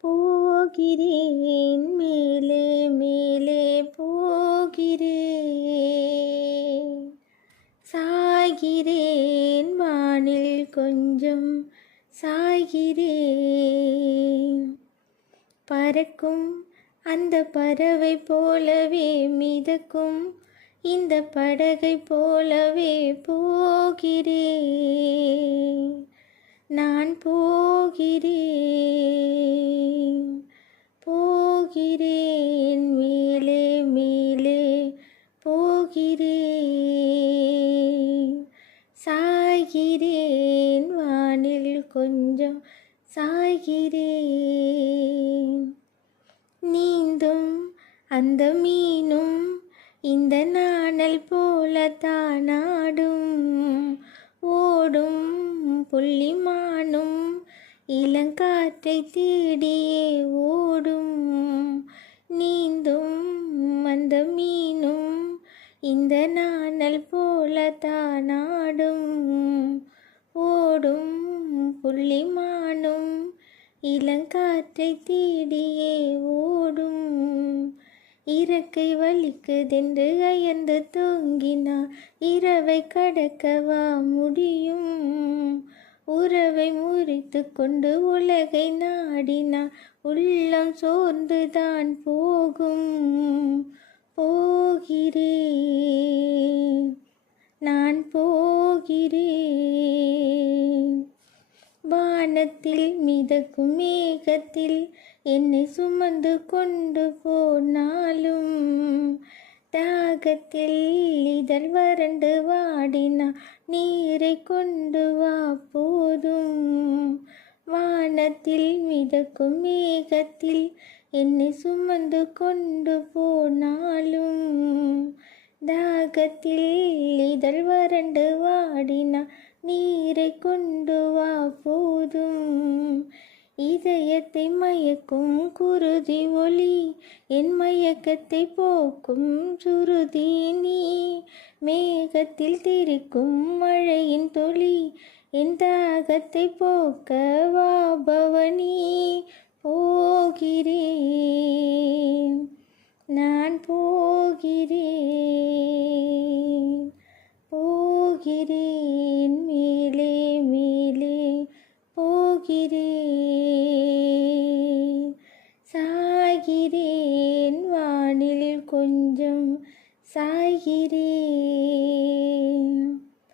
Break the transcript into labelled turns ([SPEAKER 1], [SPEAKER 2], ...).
[SPEAKER 1] போகிறேன். மேலே மேலே போகிறேன். சாய்கிறேன் வானில் கொஞ்சம் சாய்கிறேன் பறக்கும் அந்த பறவை போலவே மிதக்கும் இந்த படகை போலவே போகிறேன். நான் போகிறேன் போகிறேன் மேலே மேலே போகிறேன். சாய்கிறேன் வானில் கொஞ்சம் சாய்கிறேன் நீந்தும் அந்த மீனும் இந்த நாணல் போல தானாடும். ஓடும் புள்ளிமா இளங்காற்றை தேடியே ஓடும் நீந்தும் அந்த மீனும் இந்த நாணல் போல தானாடும் ஓடும் புள்ளிமானும் இளங்காற்றை தேடியே ஓடும் இறக்கை வலிக்குதென்று அயர்ந்து தூங்கினா இரவை கடக்கவா முடியும்? உறவை முறித்து கொண்டு உலகை நாடினா உள்ளம் சோர்ந்துதான் போகும். போகிறேன் நான் போகிறேன். வானத்தில் மிதக்கும் மேகத்தில் என்னை சுமந்து கொண்டு போனாலும் உலகத்தில் இதழ் வறண்டு வாடினா நீரை கொண்டு வா போதும். வானத்தில் மிதக்கும் மேகத்தில் என்னை சுமந்து கொண்டு போனாலும் தாகத்தில் இதழ் வறண்டு வாடினா நீரை கொண்டு வா போதும். இதயத்தை மயக்கும் குருதி ஒளி என் மயக்கத்தை போக்கும் சுருதி நீ. மேகத்தில் திரிக்கும் மழையின் தொழி என் தாகத்தை போக்க வா பவனி போகிறேன். நான் போகிறேன் போகிறேன். வானில் கொஞ்சம் சாகிறேன்.